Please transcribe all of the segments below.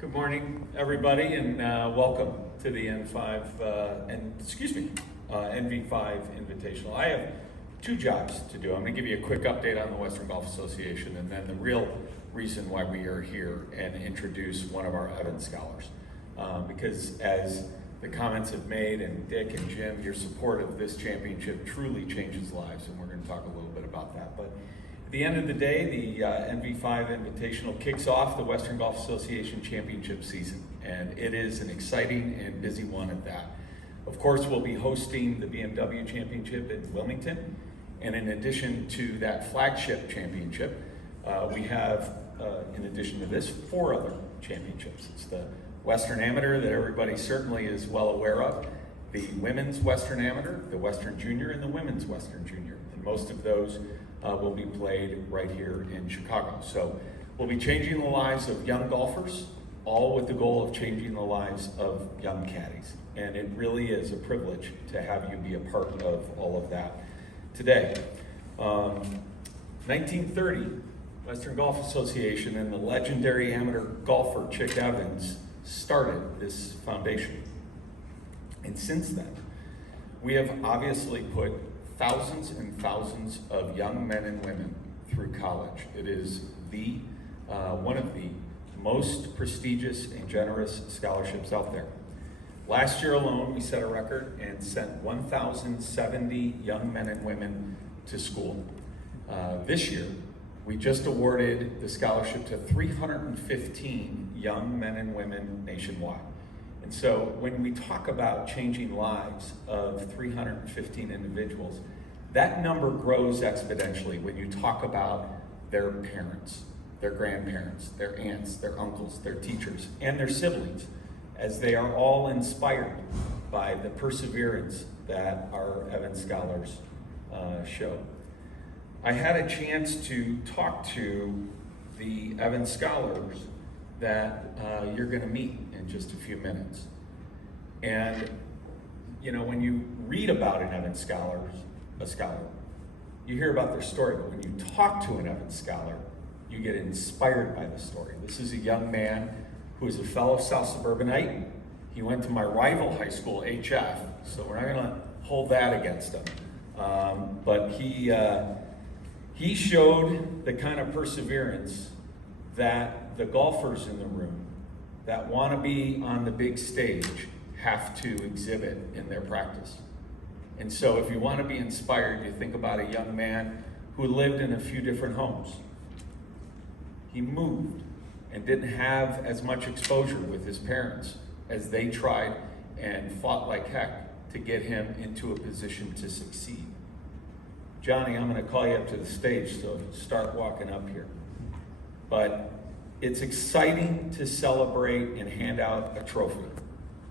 Good morning, everybody, and welcome to the NV5 Invitational. I have two jobs to do. I'm going to give you a quick update on the Western Golf Association, and then the real reason why we are here, and introduce one of our Evans Scholars. Because as the comments have made, and Dick and Jim, your support of this championship truly changes lives, and we're going to talk a little bit about that. But at the end of the day, the NV5 Invitational kicks off the Western Golf Association Championship season, and it is an exciting and busy one at that. Of course, we'll be hosting the BMW Championship in Wilmington, and in addition to that flagship championship, we have, in addition to this, 4 other championships. It's the Western Amateur that everybody certainly is well aware of, the Women's Western Amateur, the Western Junior, and the Women's Western Junior. And most of those will be played right here in Chicago. So we'll be changing the lives of young golfers, all with the goal of changing the lives of young caddies. And it really is a privilege to have you be a part of all of that today. 1930, Western Golf Association and the legendary amateur golfer Chick Evans started this foundation. And since then, we have obviously put thousands and thousands of young men and women through college. It is one of the most prestigious and generous scholarships out there. Last year alone, we set a record and sent 1,070 young men and women to school. This year, we just awarded the scholarship to 315 young men and women nationwide. And so when we talk about changing lives of 315 individuals, that number grows exponentially when you talk about their parents, their grandparents, their aunts, their uncles, their teachers, and their siblings, as they are all inspired by the perseverance that our Evans Scholars show. I had a chance to talk to the Evans Scholars that you're going to meet in just a few minutes. And you know, when you read about an Evans Scholar, you hear about their story, but when you talk to an Evans Scholar, you get inspired by the story. This is a young man who is a fellow South Suburbanite. He went to my rival high school, HF, so we're not going to hold that against him. But he showed the kind of perseverance that the golfers in the room that want to be on the big stage have to exhibit in their practice. And so if you want to be inspired, you think about a young man who lived in a few different homes. He moved and didn't have as much exposure with his parents as they tried and fought like heck to get him into a position to succeed. Johnny, I'm going to call you up to the stage, so start walking up here. But it's exciting to celebrate and hand out a trophy,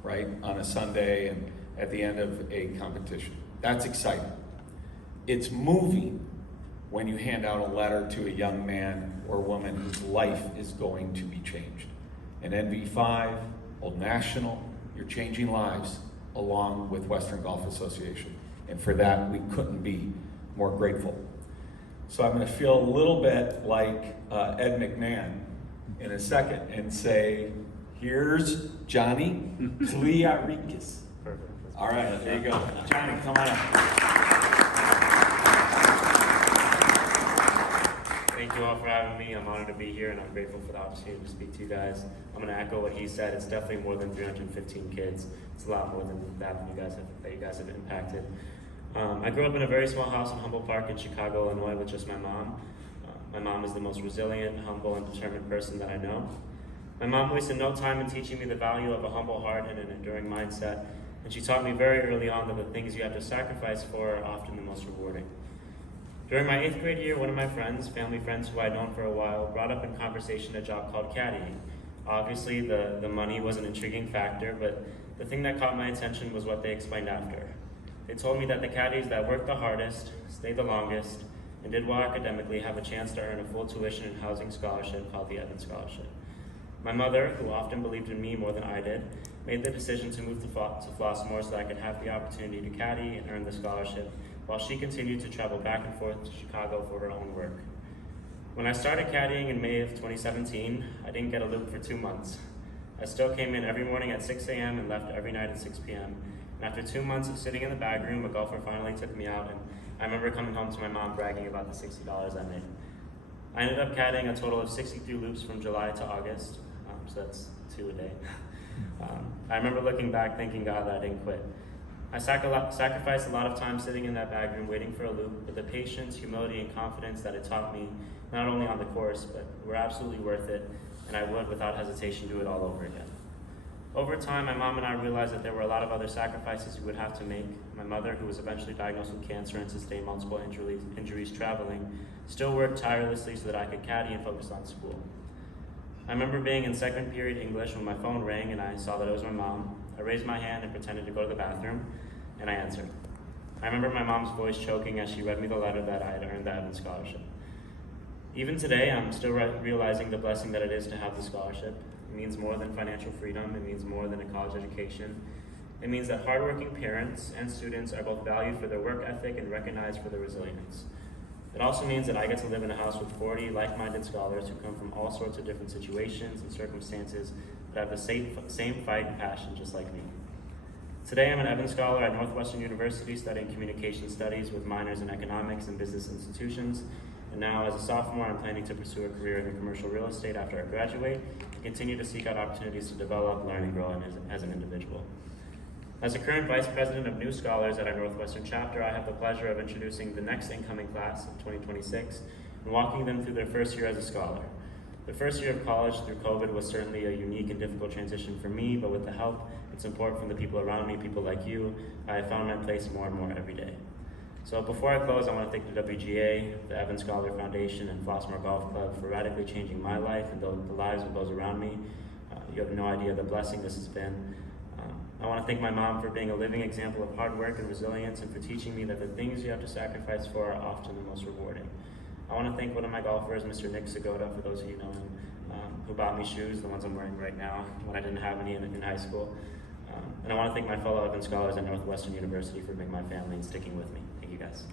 right, on a Sunday and at the end of a competition. That's exciting. It's moving when you hand out a letter to a young man or woman whose life is going to be changed. And NV5, Old National, you're changing lives along with Western Golf Association. And for that, we couldn't be more grateful. So I'm going to feel a little bit like Ed McMahon in a second and say, here's Johnny Kriarakis. Perfect. All right, there you go. Johnny, come on up. Thank you all for having me. I'm honored to be here, and I'm grateful for the opportunity to speak to you guys. I'm going to echo what he said. It's definitely more than 315 kids. It's a lot more than that you guys have impacted. I grew up in a very small house in Humboldt Park in Chicago, Illinois, with just my mom. My mom is the most resilient, humble, and determined person that I know. My mom wasted no time in teaching me the value of a humble heart and an enduring mindset, and she taught me very early on that the things you have to sacrifice for are often the most rewarding. During my 8th grade year, one of my friends, family friends who I'd known for a while, brought up in conversation a job called caddying. Obviously, the money was an intriguing factor, but the thing that caught my attention was what they explained after. They told me that the caddies that worked the hardest, stayed the longest, and did well academically have a chance to earn a full tuition and housing scholarship called the Evans Scholarship. My mother, who often believed in me more than I did, made the decision to move to Flossmoor so I could have the opportunity to caddy and earn the scholarship, while she continued to travel back and forth to Chicago for her own work. When I started caddying in May of 2017, I didn't get a loop for 2 months. I still came in every morning at 6 a.m. and left every night at 6 p.m. And after 2 months of sitting in the bag room, a golfer finally took me out, and I remember coming home to my mom bragging about the $60 I made. I ended up caddying a total of 63 loops from July to August, so that's 2 a day. I remember looking back thanking God that I didn't quit. I sacrificed a lot of time sitting in that bag room waiting for a loop, but the patience, humility, and confidence that it taught me, not only on the course, but were absolutely worth it, and I would, without hesitation, do it all over again. Over time, my mom and I realized that there were a lot of other sacrifices we would have to make. My mother, who was eventually diagnosed with cancer and sustained multiple injuries traveling, still worked tirelessly so that I could caddy and focus on school. I remember being in second period English when my phone rang and I saw that it was my mom. I raised my hand and pretended to go to the bathroom, and I answered. I remember my mom's voice choking as she read me the letter that I had earned the Evans Scholarship. Even today, I'm still realizing the blessing that it is to have the scholarship. It means more than financial freedom. It means more than a college education. It means that hardworking parents and students are both valued for their work ethic and recognized for their resilience. It also means that I get to live in a house with 40 like-minded scholars who come from all sorts of different situations and circumstances that have the same fight and passion just like me. Today, I'm an Evans Scholar at Northwestern University studying communication studies with minors in economics and business institutions. And now, as a sophomore, I'm planning to pursue a career in commercial real estate after I graduate and continue to seek out opportunities to develop, learn, and grow as an individual. As the current Vice President of New Scholars at our Northwestern chapter, I have the pleasure of introducing the next incoming class of 2026 and walking them through their first year as a scholar. The first year of college through COVID was certainly a unique and difficult transition for me, but with the help and support from the people around me, people like you, I have found my place more and more every day. So before I close, I want to thank the WGA, the Evans Scholar Foundation, and Flossmoor Golf Club for radically changing my life and the lives of those around me. You have no idea the blessing this has been. I want to thank my mom for being a living example of hard work and resilience, and for teaching me that the things you have to sacrifice for are often the most rewarding. I want to thank one of my golfers, Mr. Nick Segota, for those of you who know him, who bought me shoes, the ones I'm wearing right now, when I didn't have any in high school. And I want to thank my fellow Evans Scholars at Northwestern University for being my family and sticking with me. Thank you guys.